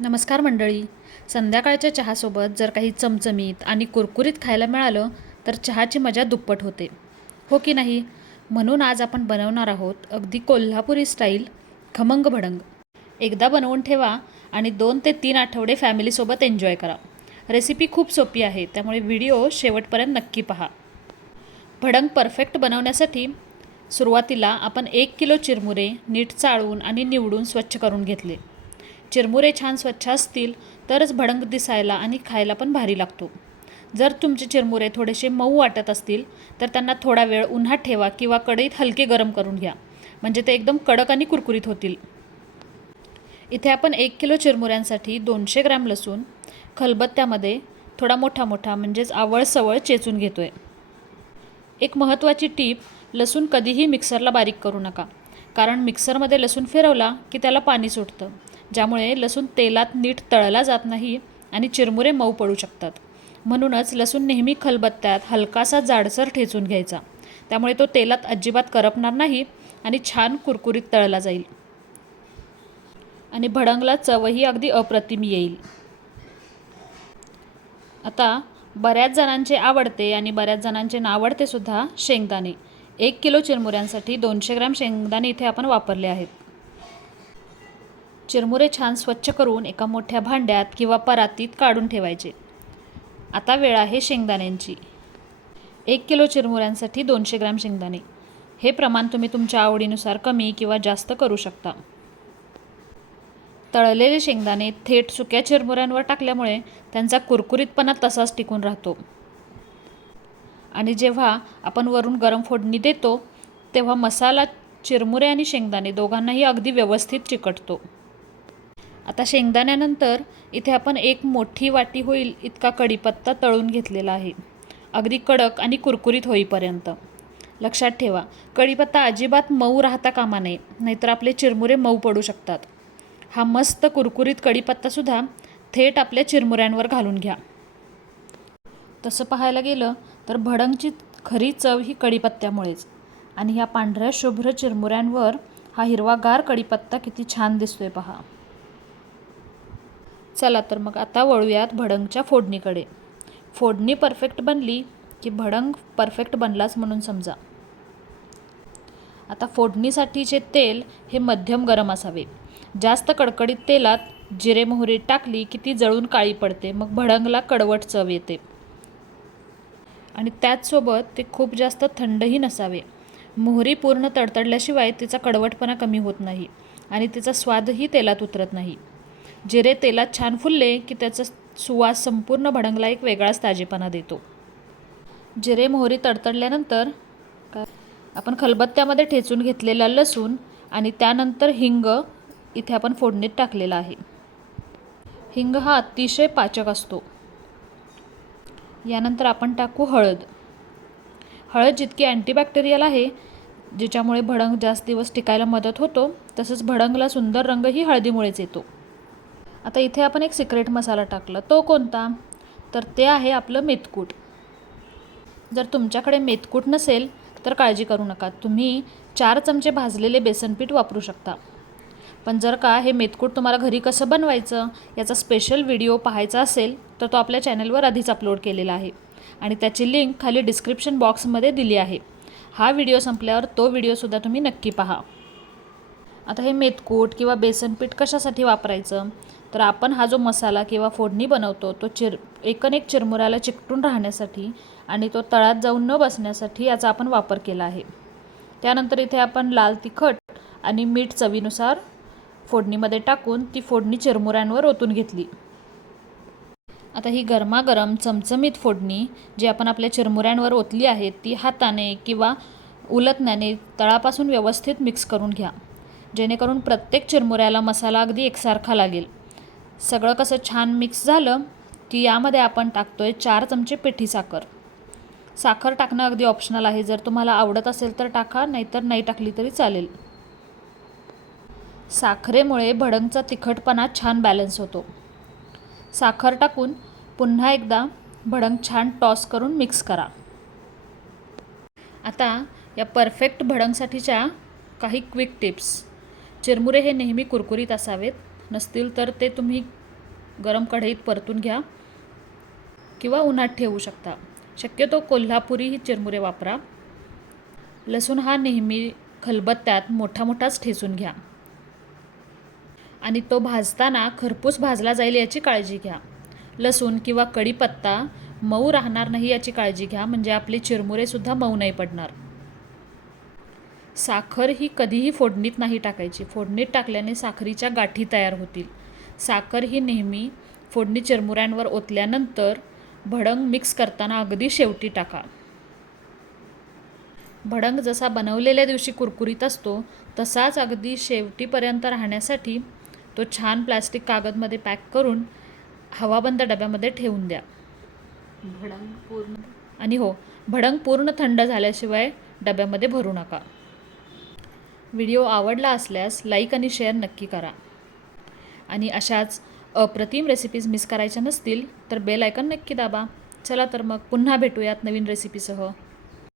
नमस्कार मंडळी. संध्याकाळच्या चहासोबत जर काही चमचमीत आणि कुरकुरीत खायला मिळालं तर चहाची मजा दुप्पट होते, हो की नाही? म्हणून आज आपण बनवणार आहोत अगदी कोल्हापुरी स्टाईल खमंग भडंग. एकदा बनवून ठेवा आणि 2 ते 3 आठवडे फॅमिलीसोबत एन्जॉय करा. रेसिपी खूप सोपी आहे, त्यामुळे व्हिडिओ शेवटपर्यंत नक्की पहा. भडंग परफेक्ट बनवण्यासाठी सुरुवातीला आपण 1 किलो चिरमुरे नीट चाळून आणि निवडून स्वच्छ करून घेतले. चिरमुरे छान स्वच्छ असतील तरच भडंग दिसायला आणि खायला पण भारी लागतो. जर तुमचे चिरमुरे थोडेसे मऊ वाटत असतील तर त्यांना थोडा वेळ उन्हात ठेवा किंवा कढईत हलके गरम करून घ्या, म्हणजे ते एकदम कडक आणि कुरकुरीत होतील. इथे आपण 1 किलो चिरमुऱ्यांसाठी 200 ग्रॅम लसूण खलबत्त्यामध्ये थोडा मोठा मोठा म्हणजेच आवळसवळ चेचून घेतोय. एक महत्त्वाची टीप, लसूण कधीही मिक्सरला बारीक करू नका, कारण मिक्सरमध्ये लसूण फिरवला की त्याला पाणी सुटतं, ज्यामुळे लसूण तेलात नीट तळला जात नाही आणि चिरमुरे मऊ पडू शकतात. म्हणूनच लसूण नेहमी खलबत्त्यात हलकासा जाडसर ठेचून घ्यायचा, त्यामुळे तो तेलात अजिबात करपणार नाही आणि छान कुरकुरीत तळला जाईल आणि भडंगला चवही अगदी अप्रतिम येईल. आता बऱ्याच जणांचे आवडते आणि बऱ्याच जणांचे नावडते सुद्धा शेंगदाणे. 1 किलो चिरमुऱ्यांसाठी 200 ग्रॅम शेंगदाणे इथे आपण वापरले आहेत. चिरमुरे छान स्वच्छ करून एका मोठ्या भांड्यात किंवा परातीत काढून ठेवायचे. आता वेळ आहे शेंगदाण्यांची. 1 किलो चिरमुऱ्यांसाठी 200 ग्रॅम शेंगदाणे. हे प्रमाण तुम्ही तुमच्या आवडीनुसार कमी किंवा जास्त करू शकता. तळलेले शेंगदाणे थेट सुक्या चिरमुऱ्यांवर टाकल्यामुळे त्यांचा कुरकुरीतपणा तसाच टिकून राहतो आणि जेव्हा आपण वरून गरम फोडणी देतो तेव्हा मसाला चिरमुरे आणि शेंगदाणे दोघांनाही अगदी व्यवस्थित चिकटतो. आता शेंगदाण्यानंतर इथे आपण एक मोठी वाटी होईल इतका कढीपत्ता तळून घेतलेला आहे, अगदी कडक आणि कुरकुरीत होईपर्यंत. लक्षात ठेवा, कढीपत्ता अजिबात मऊ राहता कामा नये, नाहीतर आपले चिरमुरे मऊ पडू शकतात. हा मस्त कुरकुरीत कढीपत्तासुद्धा थेट आपल्या चिरमुऱ्यांवर घालून घ्या. तसं पाहायला गेलं तर भडंगची खरी चव ही कढीपत्त्यामुळेच, आणि ह्या पांढऱ्या शुभ्र चिरमुऱ्यांवर हा हिरवागार कढीपत्ता किती छान दिसतोय पहा. चला तर मग आता वळूयात भडंगच्या फोडणीकडे. फोडणी परफेक्ट बनली की भडंग परफेक्ट बनलाच म्हणून समजा. आता फोडणीसाठीचे तेल हे मध्यम गरम असावे. जास्त कडकडीत तेलात जिरे मोहरी टाकली की ती जळून काळी पडते, मग भडंगला कडवट चव येते. आणि त्याचसोबत ते खूप जास्त थंडही नसावे. मोहरी पूर्ण तडतडल्याशिवाय तिचा कडवटपणा कमी होत नाही आणि तिचा स्वादही तेलात उतरत नाही. जिरे तेलात छान फुलले की त्याचा सुवास संपूर्ण भडंगला एक वेगळाच ताजेपणा देतो. जिरे मोहरी तडतडल्यानंतर आपण खलबत्त्यामध्ये ठेचून घेतलेला लसूण आणि त्यानंतर हिंग इथे आपण फोडणीत टाकलेला आहे. हिंग हा अतिशय पाचक असतो. यानंतर आपण टाकू हळद. हळद जितकी अँटीबॅक्टेरियल आहे, ज्याच्यामुळे भडंग जास्त दिवस टिकायला मदत होतो, तसंच भडंगला सुंदर रंगही हळदीमुळेच येतो. आता इथे आपण एक सिक्रेट मसाला टाकला. तो कोणता? तर ते आहे आपलं मेथकूट. जर तुमच्याकडे मेथकूट नसेल तर काळजी करू नका, तुम्ही 4 चमचे भाजलेले बेसनपीठ वापरू शकता. पण जर का हे मेथकूट तुम्हाला घरी कसं बनवायचं याचा स्पेशल व्हिडिओ पाहायचा असेल तर तो आपल्या चॅनलवर आधीच अपलोड केलेला आहे आणि त्याची लिंक खाली डिस्क्रिप्शन बॉक्समध्ये दिली आहे. हा व्हिडिओ संपल्यावर तो व्हिडिओसुद्धा तुम्ही नक्की पहा. आता हे मेथकूट किंवा बेसनपीठ कशासाठी वापरायचं, तर आपण हा जो मसाला किंवा फोडणी बनवतो तो एकनेक चिरमुऱ्याला चिकटून राहण्यासाठी आणि तो तळात जाऊन न बसण्यासाठी याचा आपण वापर केला आहे. त्यानंतर इथे आपण लाल तिखट आणि मीठ चवीनुसार फोडणीमध्ये टाकून ती फोडणी चिरमुऱ्यांवर ओतून घेतली. आता ही गरमागरम चमचमीत फोडणी जी आपण आपल्या चिरमुऱ्यांवर ओतली आहे ती हाताने किंवा उलटण्याने तळापासून व्यवस्थित मिक्स करून घ्या, जेणेकरून प्रत्येक चिरमुऱ्याला मसाला अगदी एकसारखा लागेल. सगळं कसं छान मिक्स झालं की यामध्ये आपण टाकतोय 4 चमचे पिठी साखर. साखर टाकणं अगदी ऑप्शनल आहे, जर तुम्हाला आवडत असेल तर टाका, नाहीतर नाही टाकली तरी चालेल. साखरेमुळे भडंगचा तिखटपणा छान बॅलन्स होतो. साखर टाकून पुन्हा एकदा भडंग छान टॉस करून मिक्स करा. आता या परफेक्ट भडंगसाठीच्या काही क्विक टिप्स. चिरमुरे हे नेहमी कुरकुरीत असावेत, नसतील तर ते तुम्ही गरम कढईत परतून घ्या किंवा उन्हात ठेवू शकता. शक्यतो कोल्हापुरी ही चिरमुरे वापरा. लसूण हा नेहमी खलबत्त्यात मोठा मोठाच ठेचून घ्या आणि तो भाजताना खरपूस भाजला जाईल याची काळजी घ्या. लसूण किंवा कढीपत्ता मऊ राहणार नाही याची काळजी घ्या, म्हणजे आपले चिरमुरेसुद्धा मऊ नाही पडणार. साखर ही कधीही फोडणीत नाही टाकायची. फोडणीत टाकल्याने साखरीच्या गाठी तयार होतील. साखर ही नेहमी फोडणी चिरमुऱ्यांवर ओतल्यानंतर भडंग मिक्स करताना अगदी शेवटी टाका. भडंग जसा बनवलेल्या दिवशी कुरकुरीत असतो तसाच अगदी शेवटीपर्यंत राहण्यासाठी तो छान प्लॅस्टिक कागदमध्ये पॅक करून हवाबंद डब्यामध्ये ठेवून द्या. भडंग पूर्ण थंड झाल्याशिवाय डब्यामध्ये भरू नका. व्हिडिओ आवडला असल्यास लाईक आणि शेअर नक्की करा. आणि अशाच अप्रतिम रेसिपीज मिस करायच्या नसतील तर बेल आयकॉन नक्की दाबा. चला तर मग पुन्हा भेटूयात नवीन रेसिपीसह.